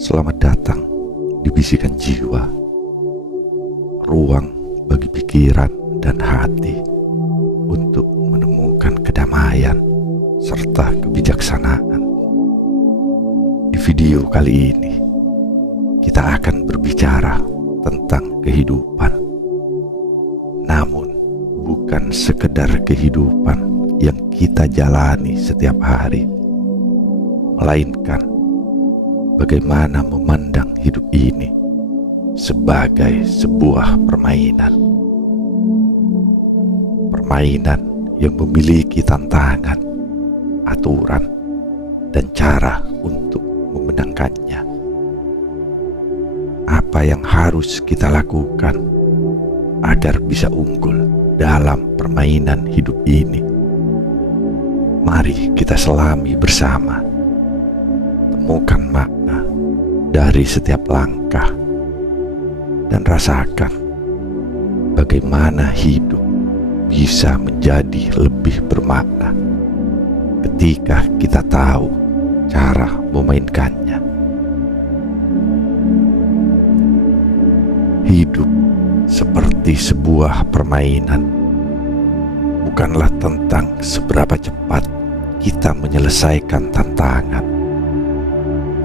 Selamat datang di Bisikan Jiwa, ruang bagi pikiran dan hati untuk menemukan kedamaian serta kebijaksanaan. Di video kali ini, kita akan berbicara tentang kehidupan. Namun, bukan sekedar kehidupan yang kita jalani setiap hari, melainkan bagaimana memandang hidup ini sebagai sebuah permainan. Permainan yang memiliki tantangan, aturan, dan cara untuk memenangkannya. Apa yang harus kita lakukan agar bisa unggul dalam permainan hidup ini? Mari kita selami bersama. Temukan makna dari setiap langkah dan rasakan bagaimana hidup bisa menjadi lebih bermakna ketika kita tahu cara memainkannya. Hidup seperti sebuah permainan, bukanlah tentang seberapa cepat kita menyelesaikan tantangan,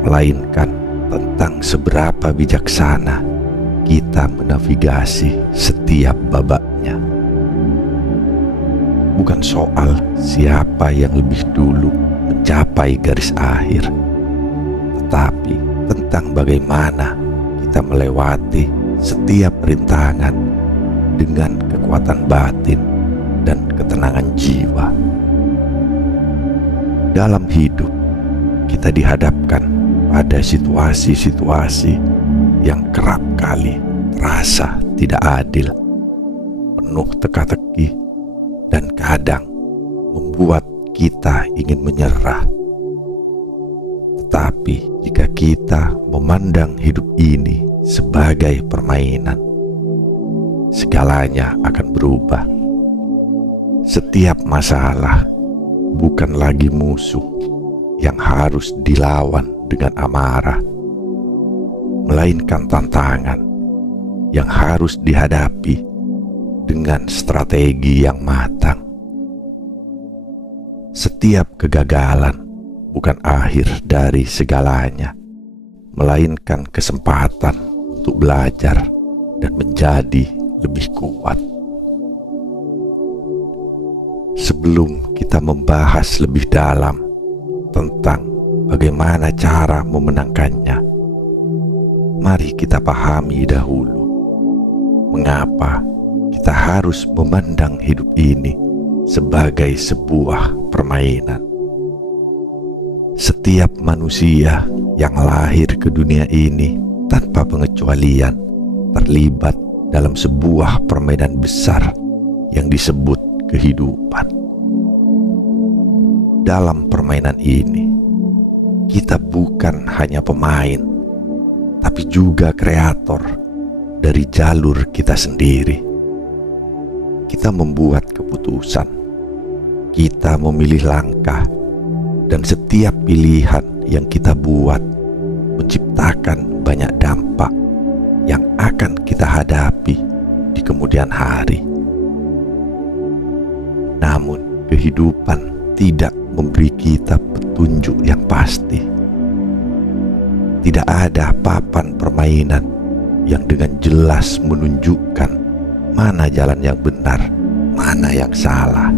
melainkan tentang seberapa bijaksana kita menavigasi setiap babaknya. Bukan soal siapa yang lebih dulu mencapai garis akhir, tetapi tentang bagaimana kita melewati setiap rintangan dengan kekuatan batin dan ketenangan jiwa. Dalam hidup, kita dihadapkan pada situasi-situasi yang kerap kali terasa tidak adil, penuh teka-teki, dan kadang membuat kita ingin menyerah. Tetapi jika kita memandang hidup ini sebagai permainan, segalanya akan berubah. Setiap masalah bukan lagi musuh yang harus dilawan dengan amarah, melainkan tantangan yang harus dihadapi dengan strategi yang matang. Setiap kegagalan bukan akhir dari segalanya, melainkan kesempatan untuk belajar dan menjadi lebih kuat. Sebelum kita membahas lebih dalam tentang bagaimana cara memenangkannya, mari kita pahami dahulu mengapa kita harus memandang hidup ini sebagai sebuah permainan. Setiap manusia yang lahir ke dunia ini tanpa pengecualian terlibat dalam sebuah permainan besar yang disebut kehidupan. Dalam permainan ini, kita bukan hanya pemain, tapi juga kreator dari jalur kita sendiri. Kita membuat keputusan, kita memilih langkah, dan setiap pilihan yang kita buat menciptakan banyak dampak yang akan kita hadapi di kemudian hari. Namun, kehidupan tidak memberi kita petunjuk yang pasti. Tidak ada papan permainan yang dengan jelas menunjukkan mana jalan yang benar, mana yang salah.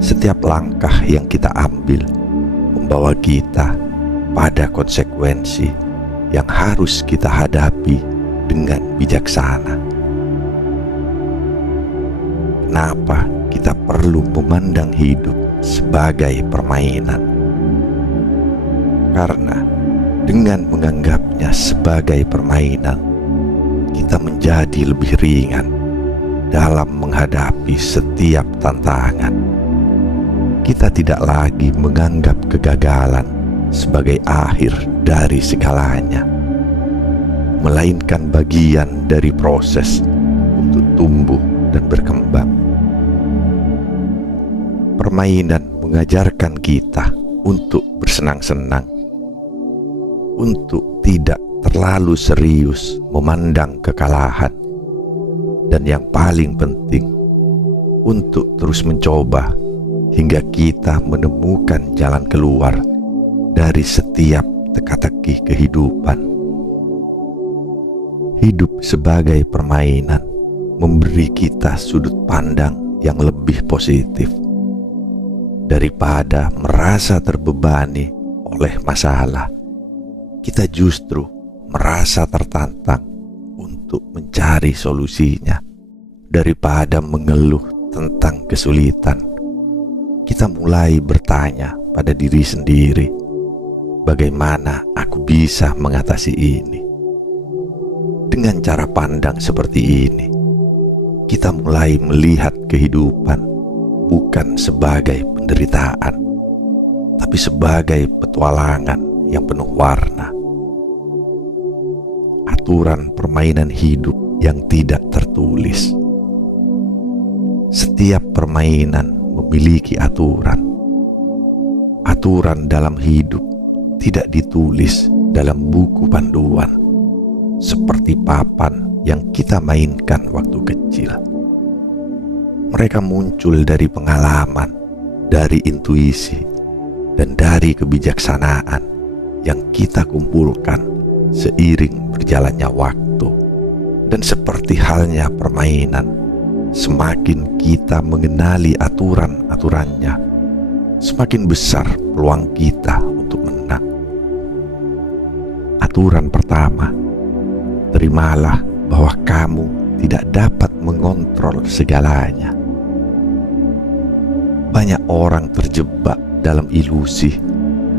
Setiap langkah yang kita ambil membawa kita pada konsekuensi yang harus kita hadapi dengan bijaksana. Kenapa kita perlu memandang hidup sebagai permainan? Karena dengan menganggapnya sebagai permainan, kita menjadi lebih ringan dalam menghadapi setiap tantangan. Kita tidak lagi menganggap kegagalan sebagai akhir dari segalanya, melainkan bagian dari proses untuk tumbuh dan berkembang. Permainan mengajarkan kita untuk bersenang-senang, untuk tidak terlalu serius memandang kekalahan, dan yang paling penting, untuk terus mencoba hingga kita menemukan jalan keluar dari setiap teka-teki kehidupan. Hidup sebagai permainan memberi kita sudut pandang yang lebih positif. Daripada merasa terbebani oleh masalah, kita justru merasa tertantang untuk mencari solusinya. Daripada mengeluh tentang kesulitan, kita mulai bertanya pada diri sendiri, bagaimana aku bisa mengatasi ini? Dengan cara pandang seperti ini, kita mulai melihat kehidupan bukan sebagai penderitaan, tapi sebagai petualangan yang penuh warna. Aturan permainan hidup yang tidak tertulis. Setiap permainan memiliki aturan. Aturan dalam hidup tidak ditulis dalam buku panduan, seperti papan yang kita mainkan waktu kecil. Mereka muncul dari pengalaman, dari intuisi, dan dari kebijaksanaan yang kita kumpulkan seiring berjalannya waktu. Dan seperti halnya permainan, semakin kita mengenali aturan-aturannya, semakin besar peluang kita untuk menang. Aturan pertama, terimalah bahwa kamu tidak dapat mengontrol segalanya. Banyak orang terjebak dalam ilusi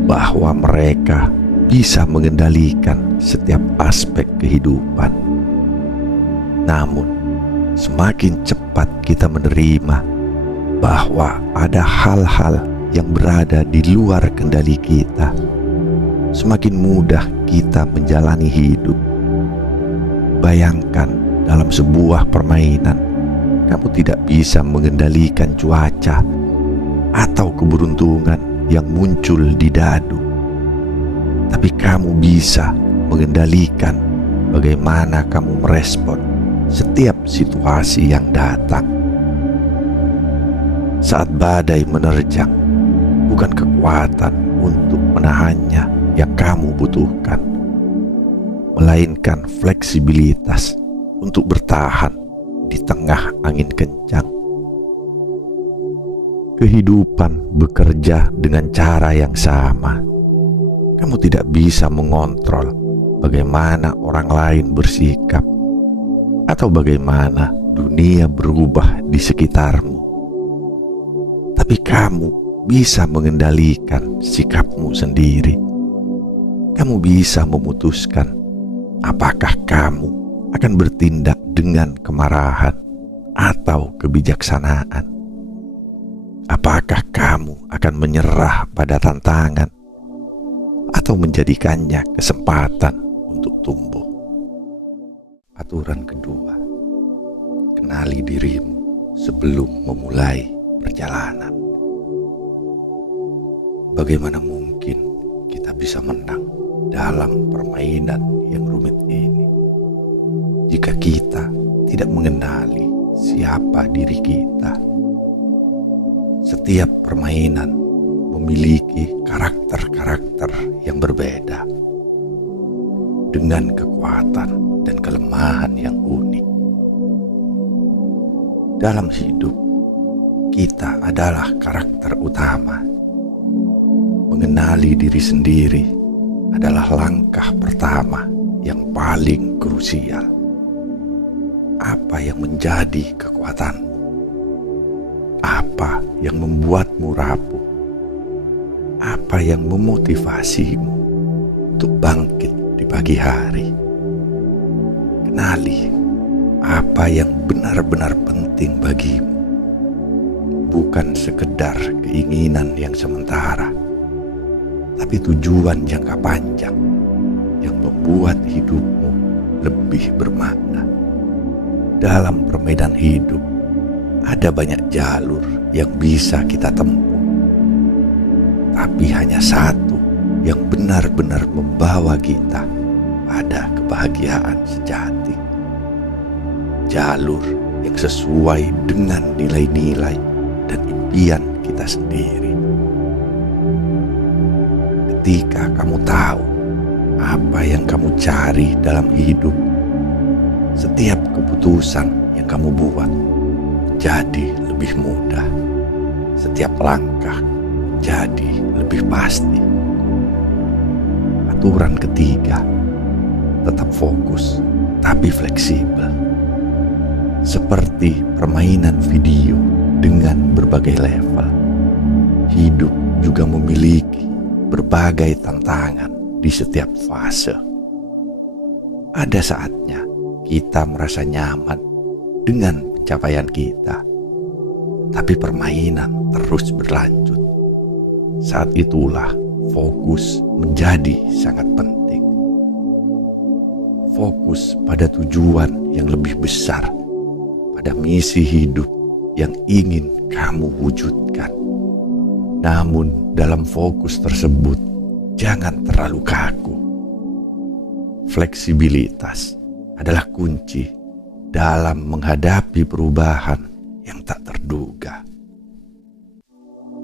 bahwa mereka bisa mengendalikan setiap aspek kehidupan. Namun, semakin cepat kita menerima bahwa ada hal-hal yang berada di luar kendali kita, semakin mudah kita menjalani hidup. Bayangkan dalam sebuah permainan, kamu tidak bisa mengendalikan cuaca atau keberuntungan yang muncul di dadu. Tapi kamu bisa mengendalikan bagaimana kamu merespon setiap situasi yang datang. Saat badai menerjang, bukan kekuatan untuk menahannya yang kamu butuhkan, melainkan fleksibilitas untuk bertahan di tengah angin kencang. Kehidupan bekerja dengan cara yang sama. Kamu tidak bisa mengontrol bagaimana orang lain bersikap atau bagaimana dunia berubah di sekitarmu. Tapi kamu bisa mengendalikan sikapmu sendiri. Kamu bisa memutuskan apakah kamu akan bertindak dengan kemarahan atau kebijaksanaan. Apakah kamu akan menyerah pada tantangan atau menjadikannya kesempatan untuk tumbuh. Aturan kedua, kenali dirimu sebelum memulai perjalanan. Bagaimana mungkin kita bisa menang dalam permainan yang rumit ini jika kita tidak mengenali siapa diri kita? Setiap permainan memiliki karakter-karakter yang berbeda, dengan kekuatan dan kelemahan yang unik. Dalam hidup, kita adalah karakter utama. Mengenali diri sendiri adalah langkah pertama yang paling krusial. Apa yang menjadi kekuatanmu? Apa yang membuatmu rapuh? Apa yang memotivasimu untuk bangkit di pagi hari? Kenali apa yang benar-benar penting bagimu, bukan sekedar keinginan yang sementara, tapi tujuan jangka panjang yang membuat hidupmu lebih bermakna. Dalam permainan hidup, ada banyak jalur yang bisa kita tempuh, tapi hanya satu yang benar-benar membawa kita pada kebahagiaan sejati. Jalur yang sesuai dengan nilai-nilai dan impian kita sendiri. Ketika kamu tahu apa yang kamu cari dalam hidup, setiap keputusan yang kamu buat jadi lebih mudah. Setiap langkah jadi lebih pasti. Aturan ketiga, tetap fokus tapi fleksibel. Seperti permainan video dengan berbagai level, hidup juga memiliki berbagai tantangan di setiap fase. Ada saatnya kita merasa nyaman dengan pencapaian kita, tapi permainan terus berlanjut. Saat itulah fokus menjadi sangat penting. Fokus pada tujuan yang lebih besar, pada misi hidup yang ingin kamu wujudkan. Namun dalam fokus tersebut, jangan terlalu kaku. Fleksibilitas adalah kunci dalam menghadapi perubahan yang tak terduga.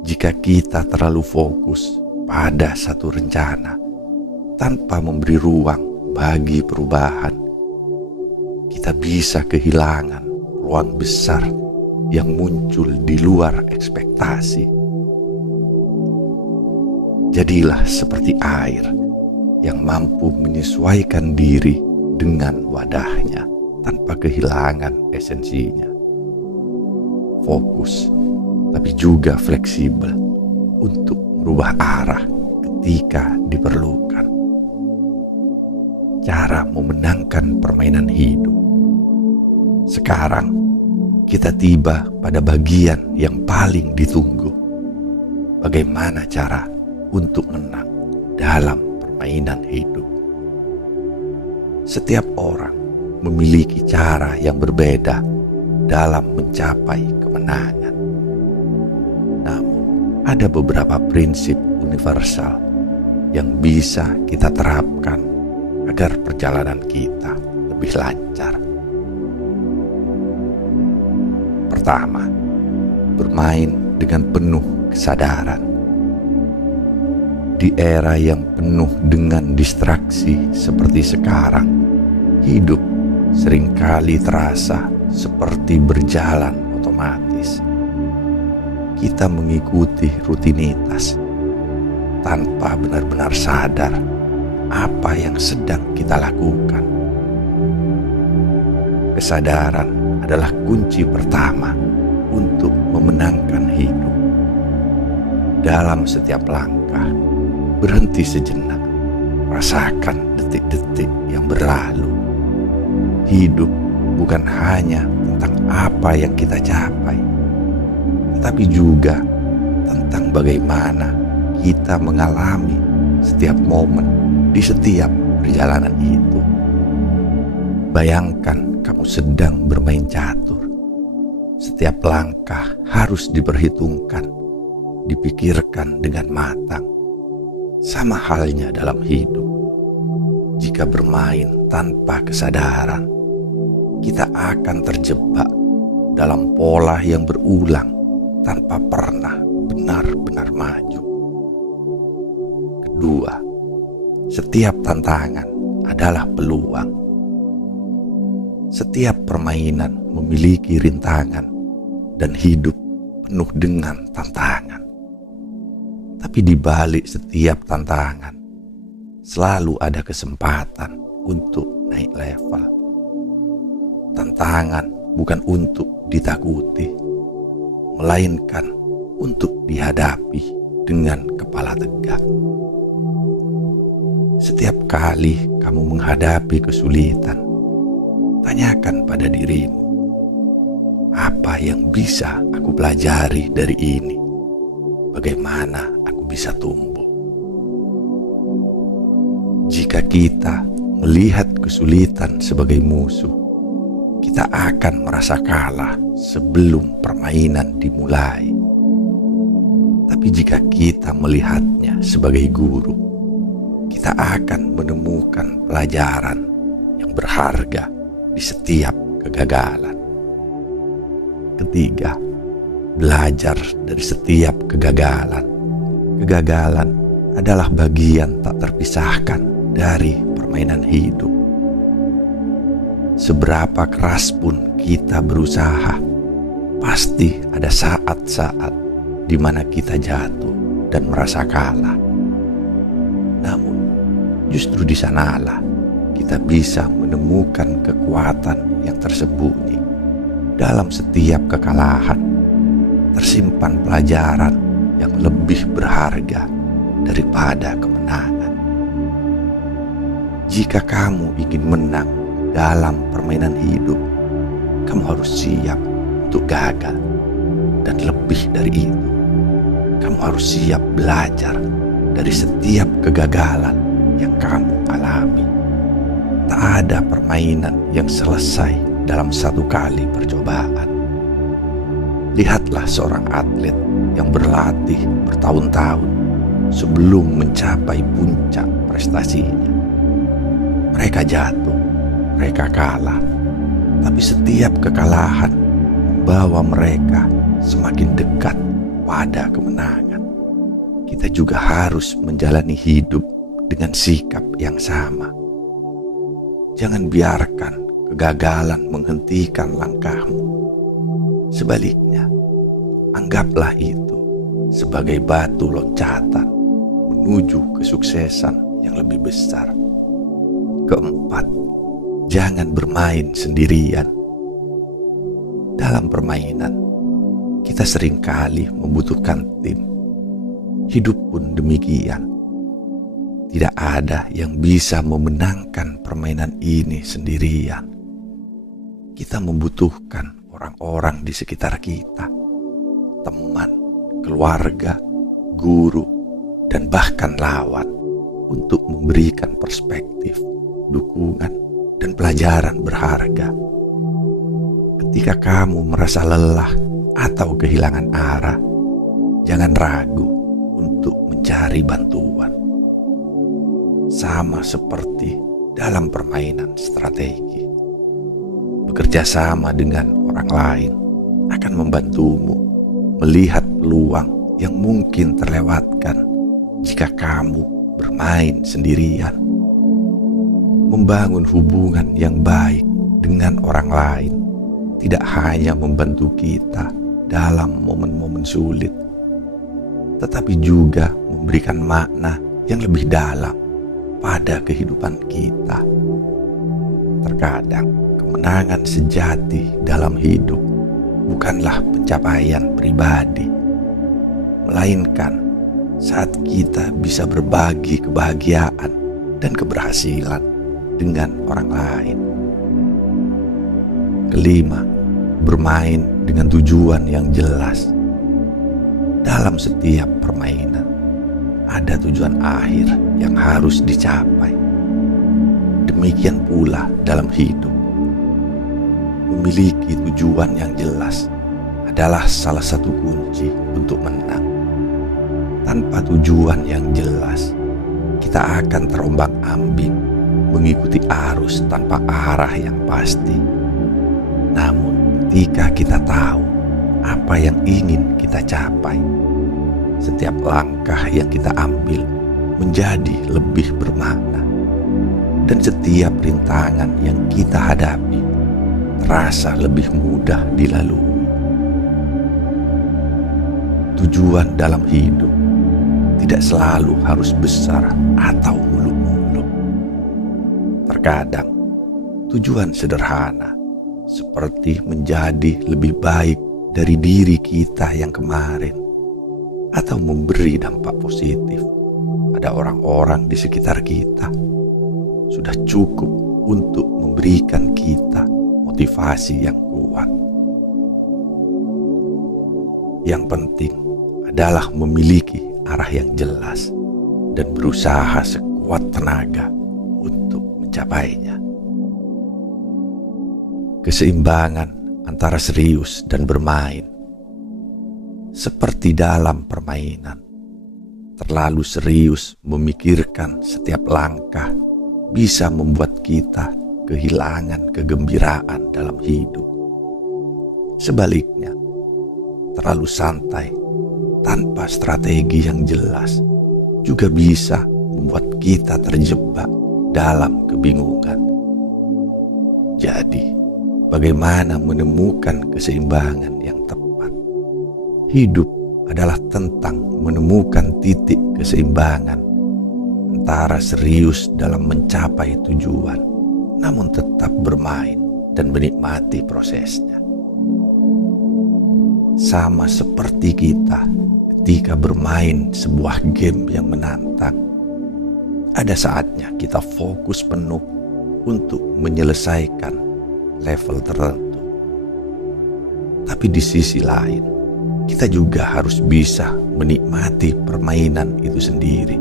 Jika kita terlalu fokus pada satu rencana tanpa memberi ruang bagi perubahan, kita bisa kehilangan peluang besar yang muncul di luar ekspektasi. Jadilah seperti air yang mampu menyesuaikan diri dengan wadahnya tanpa kehilangan esensinya. Fokus, tapi juga fleksibel untuk merubah arah ketika diperlukan. Cara memenangkan permainan hidup. Sekarang kita tiba pada bagian yang paling ditunggu. Bagaimana cara untuk menang dalam permainan hidup? Setiap orang memiliki cara yang berbeda dalam mencapai kemenangan. Namun, ada beberapa prinsip universal yang bisa kita terapkan agar perjalanan kita lebih lancar. Pertama, bermain dengan penuh kesadaran. Di era yang penuh dengan distraksi seperti sekarang, hidup seringkali terasa seperti berjalan otomatis. Kita mengikuti rutinitas tanpa benar-benar sadar apa yang sedang kita lakukan. Kesadaran adalah kunci pertama untuk memenangkan hidup. Dalam setiap langkah, berhenti sejenak, rasakan detik-detik yang berlalu. Hidup bukan hanya tentang apa yang kita capai, tetapi juga tentang bagaimana kita mengalami setiap momen di setiap perjalanan itu. Bayangkan kamu sedang bermain catur. Setiap langkah harus diperhitungkan, dipikirkan dengan matang. Sama halnya dalam hidup. Jika bermain tanpa kesadaran, kita akan terjebak dalam pola yang berulang tanpa pernah benar-benar maju. Kedua, setiap tantangan adalah peluang. Setiap permainan memiliki rintangan dan hidup penuh dengan tantangan. Tapi di balik setiap tantangan, selalu ada kesempatan untuk naik level. Tantangan bukan untuk ditakuti, melainkan untuk dihadapi dengan kepala tegak. Setiap kali kamu menghadapi kesulitan, tanyakan pada dirimu, apa yang bisa aku pelajari dari ini? Bagaimana aku bisa tumbuh? Jika kita melihat kesulitan sebagai musuh, kita akan merasa kalah sebelum permainan dimulai. Tapi jika kita melihatnya sebagai guru, kita akan menemukan pelajaran yang berharga di setiap kegagalan. Ketiga, belajar dari setiap kegagalan. Kegagalan adalah bagian tak terpisahkan dari permainan hidup. Seberapa keras pun kita berusaha, pasti ada saat-saat di mana kita jatuh dan merasa kalah. Namun, justru di sanalah kita bisa menemukan kekuatan yang tersembunyi. Dalam setiap kekalahan, tersimpan pelajaran yang lebih berharga daripada kemenangan. Jika kamu ingin menang dalam permainan hidup, kamu harus siap untuk gagal. Dan lebih dari itu, kamu harus siap belajar dari setiap kegagalan yang kamu alami. Tak ada permainan yang selesai dalam satu kali percobaan. Lihatlah seorang atlet yang berlatih bertahun-tahun sebelum mencapai puncak prestasinya. Mereka jatuh, mereka kalah, tapi setiap kekalahan membawa mereka semakin dekat pada kemenangan. Kita juga harus menjalani hidup dengan sikap yang sama. Jangan biarkan kegagalan menghentikan langkahmu. Sebaliknya, anggaplah itu sebagai batu loncatan menuju kesuksesan yang lebih besar. Keempat, jangan bermain sendirian. Dalam permainan, kita seringkali membutuhkan tim. Hidup pun demikian. Tidak ada yang bisa memenangkan permainan ini sendirian. Kita membutuhkan orang-orang di sekitar kita, teman, keluarga, guru, dan bahkan lawan untuk memberikan perspektif, dukungan, dan pelajaran berharga. Ketika kamu merasa lelah atau kehilangan arah, jangan ragu untuk mencari bantuan. Sama seperti dalam permainan strategi, bekerja sama dengan orang lain akan membantumu melihat peluang yang mungkin terlewatkan jika kamu bermain sendirian. Membangun hubungan yang baik dengan orang lain tidak hanya membantu kita dalam momen-momen sulit, tetapi juga memberikan makna yang lebih dalam pada kehidupan kita. Terkadang kemenangan sejati dalam hidup bukanlah pencapaian pribadi, melainkan saat kita bisa berbagi kebahagiaan dan keberhasilan dengan orang lain. Kelima, bermain dengan tujuan yang jelas. Dalam setiap permainan, ada tujuan akhir yang harus dicapai. Demikian pula dalam hidup. Memiliki tujuan yang jelas adalah salah satu kunci untuk menang. Tanpa tujuan yang jelas, kita akan terombang-ambing, mengikuti arus tanpa arah yang pasti. Namun, ketika kita tahu apa yang ingin kita capai, setiap langkah yang kita ambil menjadi lebih bermakna, dan setiap rintangan yang kita hadapi terasa lebih mudah dilalui. Tujuan dalam hidup tidak selalu harus besar atau muluk-muluk. Terkadang tujuan sederhana seperti menjadi lebih baik dari diri kita yang kemarin, atau memberi dampak positif pada orang-orang di sekitar kita, sudah cukup untuk memberikan kita motivasi yang kuat. Yang penting adalah memiliki arah yang jelas dan berusaha sekuat tenaga untuk mencapainya. Keseimbangan antara serius dan bermain, seperti dalam permainan, terlalu serius memikirkan setiap langkah bisa membuat kita kehilangan kegembiraan dalam hidup. Sebaliknya, terlalu santai tanpa strategi yang jelas juga bisa membuat kita terjebak dalam kebingungan. Jadi, bagaimana menemukan keseimbangan yang tepat? Hidup adalah tentang menemukan titik keseimbangan antara serius dalam mencapai tujuan, namun tetap bermain dan menikmati prosesnya. Sama seperti kita ketika bermain sebuah game yang menantang, ada saatnya kita fokus penuh untuk menyelesaikan level tertentu. Tapi di sisi lain, kita juga harus bisa menikmati permainan itu sendiri,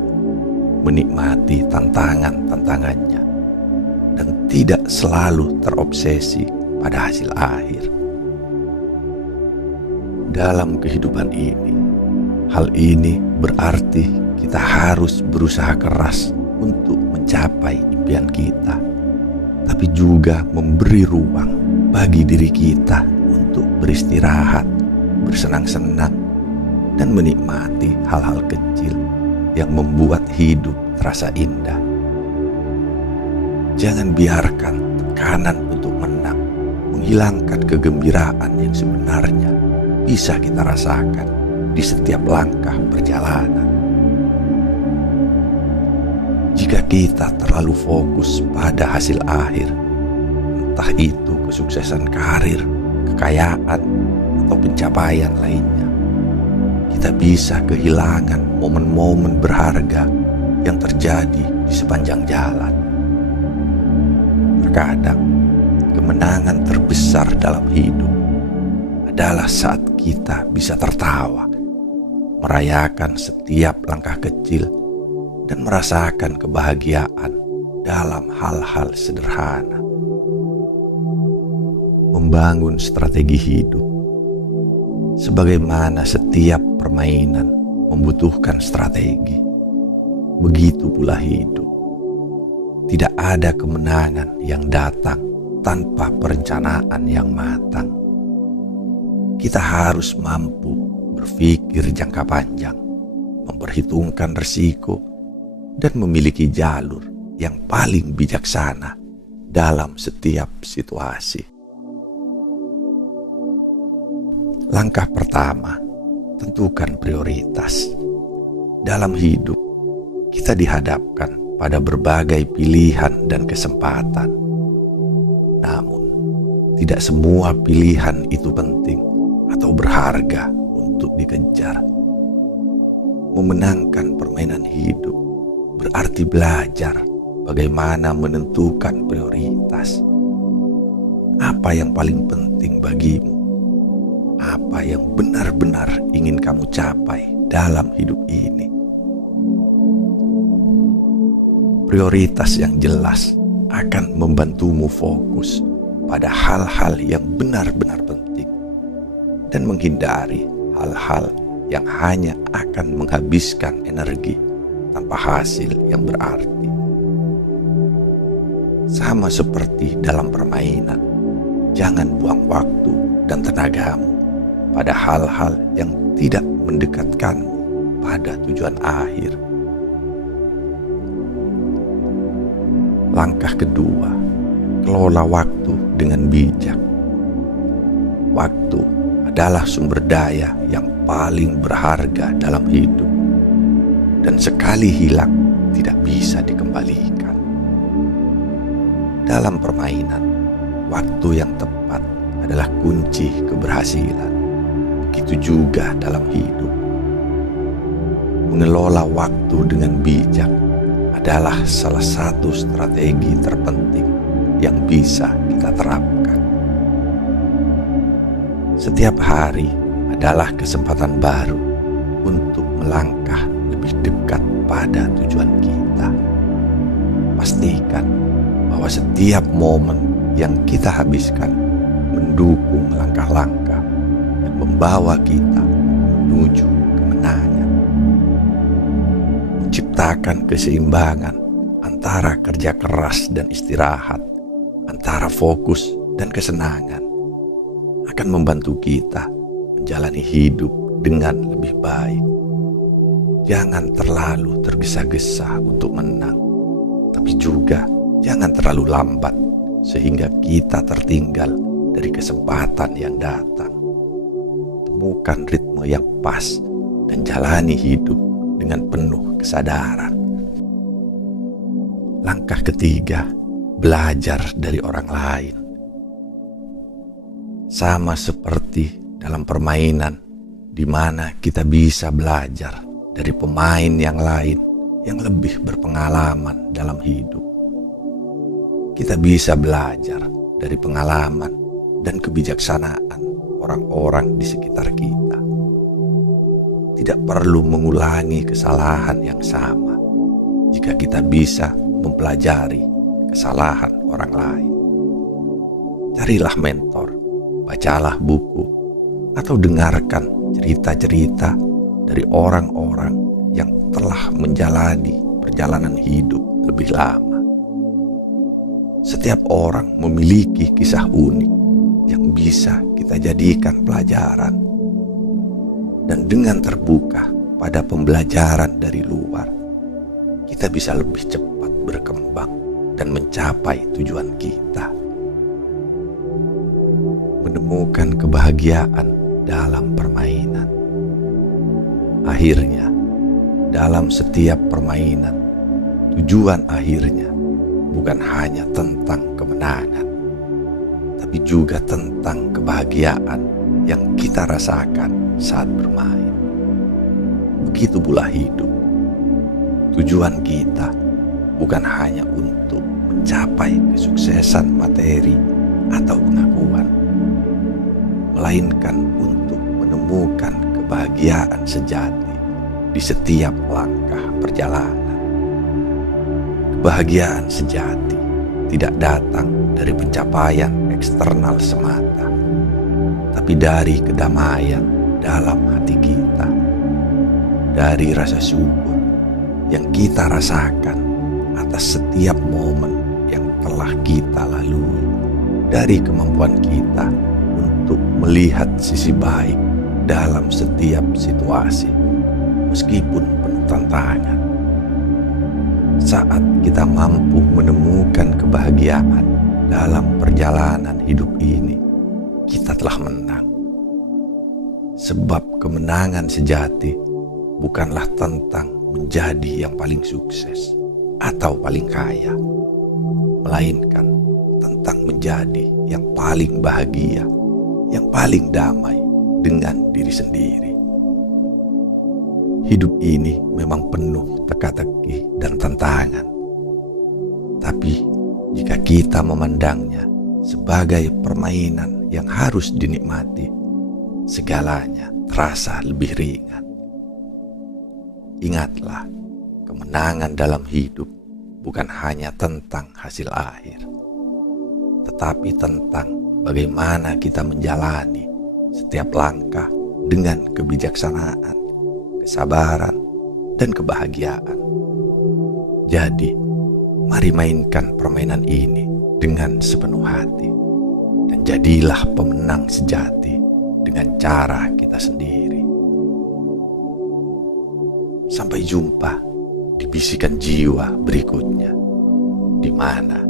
menikmati tantangan-tantangannya, dan tidak selalu terobsesi pada hasil akhir. Dalam kehidupan ini, hal ini berarti kita harus berusaha keras untuk mencapai impian kita, tapi juga memberi ruang bagi diri kita untuk beristirahat, bersenang-senang, dan menikmati hal-hal kecil yang membuat hidup terasa indah. Jangan biarkan tekanan untuk menang menghilangkan kegembiraan yang sebenarnya bisa kita rasakan di setiap langkah perjalanan. Jika kita terlalu fokus pada hasil akhir, entah itu kesuksesan karir, kekayaan, atau pencapaian lainnya, kita bisa kehilangan momen-momen berharga yang terjadi di sepanjang jalan. Terkadang, kemenangan terbesar dalam hidup adalah saat kita bisa tertawa, merayakan setiap langkah kecil, dan merasakan kebahagiaan dalam hal-hal sederhana. Membangun strategi hidup. Sebagaimana setiap permainan membutuhkan strategi, begitu pula hidup. Tidak ada kemenangan yang datang tanpa perencanaan yang matang. Kita harus mampu berpikir jangka panjang, memperhitungkan risiko, dan memiliki jalur yang paling bijaksana dalam setiap situasi. Langkah pertama, tentukan prioritas. Dalam hidup, kita dihadapkan pada berbagai pilihan dan kesempatan. Namun, tidak semua pilihan itu penting atau berharga untuk dikejar. Memenangkan permainan hidup berarti belajar bagaimana menentukan prioritas. Apa yang paling penting bagimu? Apa yang benar-benar ingin kamu capai dalam hidup ini? Prioritas yang jelas akan membantumu fokus pada hal-hal yang benar-benar penting dan menghindari hal-hal yang hanya akan menghabiskan energi tanpa hasil yang berarti. Sama seperti dalam permainan, jangan buang waktu dan tenagamu pada hal-hal yang tidak mendekatkanmu pada tujuan akhir. Langkah kedua, kelola waktu dengan bijak. Waktu adalah sumber daya yang paling berharga dalam hidup, dan sekali hilang tidak bisa dikembalikan. Dalam permainan, waktu yang tepat adalah kunci keberhasilan. Begitu juga dalam hidup. Mengelola waktu dengan bijak adalah salah satu strategi terpenting yang bisa kita terapkan. Setiap hari adalah kesempatan baru untuk melangkah lebih dekat pada tujuan kita. Pastikan bahwa setiap momen yang kita habiskan mendukung langkah-langkah yang membawa kita menuju kemenangan. menciptakan keseimbangan antara kerja keras dan istirahat, antara fokus dan kesenangan, akan membantu kita menjalani hidup dengan lebih baik. Jangan terlalu tergesa-gesa untuk menang, tapi juga jangan terlalu lambat sehingga kita tertinggal dari kesempatan yang datang. Temukan ritme yang pas dan jalani hidup dengan penuh kesadaran. Langkah ketiga, belajar dari orang lain. Sama seperti dalam permainan, di mana kita bisa belajar dari pemain yang lain yang lebih berpengalaman dalam hidup. Kita bisa belajar dari pengalaman dan kebijaksanaan orang-orang di sekitar kita. Tidak perlu mengulangi kesalahan yang sama jika kita bisa mempelajari kesalahan orang lain. Carilah mentor, bacalah buku, atau dengarkan cerita-cerita dari orang-orang yang telah menjalani perjalanan hidup lebih lama. Setiap orang memiliki kisah unik yang bisa kita jadikan pelajaran. Dan dengan terbuka pada pembelajaran dari luar, kita bisa lebih cepat berkembang dan mencapai tujuan kita. Menemukan kebahagiaan dalam permainan. Akhirnya, dalam setiap permainan, tujuan akhirnya bukan hanya tentang kemenangan, tapi juga tentang kebahagiaan yang kita rasakan saat bermain. Begitu pula hidup. Tujuan kita bukan hanya untuk mencapai kesuksesan materi atau pengakuan, melainkan untuk menemukan kebahagiaan sejati di setiap langkah perjalanan. Kebahagiaan sejati tidak datang dari pencapaian eksternal semata, tapi dari kedamaian dalam hati kita, dari rasa syukur yang kita rasakan atas setiap momen yang telah kita lalui, dari kemampuan kita untuk melihat sisi baik dalam setiap situasi, meskipun penuh tantangan. Saat kita mampu menemukan kebahagiaan dalam perjalanan hidup ini, kita telah menang. Sebab kemenangan sejati bukanlah tentang menjadi yang paling sukses atau paling kaya, melainkan tentang menjadi yang paling bahagia, yang paling damai dengan diri sendiri. Hidup ini memang penuh teka-teki dan tantangan. Tapi jika kita memandangnya sebagai permainan yang harus dinikmati, segalanya terasa lebih ringan. Ingatlah, kemenangan dalam hidup bukan hanya tentang hasil akhir, tetapi tentang bagaimana kita menjalani setiap langkah dengan kebijaksanaan, kesabaran, dan kebahagiaan. Jadi, mari mainkan permainan ini dengan sepenuh hati, dan jadilah pemenang sejati dengan cara kita sendiri. Sampai jumpa di bisikan jiwa berikutnya, di mana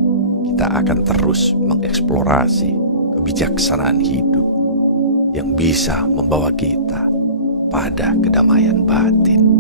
kita akan terus mengeksplorasi kebijaksanaan hidup yang bisa membawa kita pada kedamaian batin.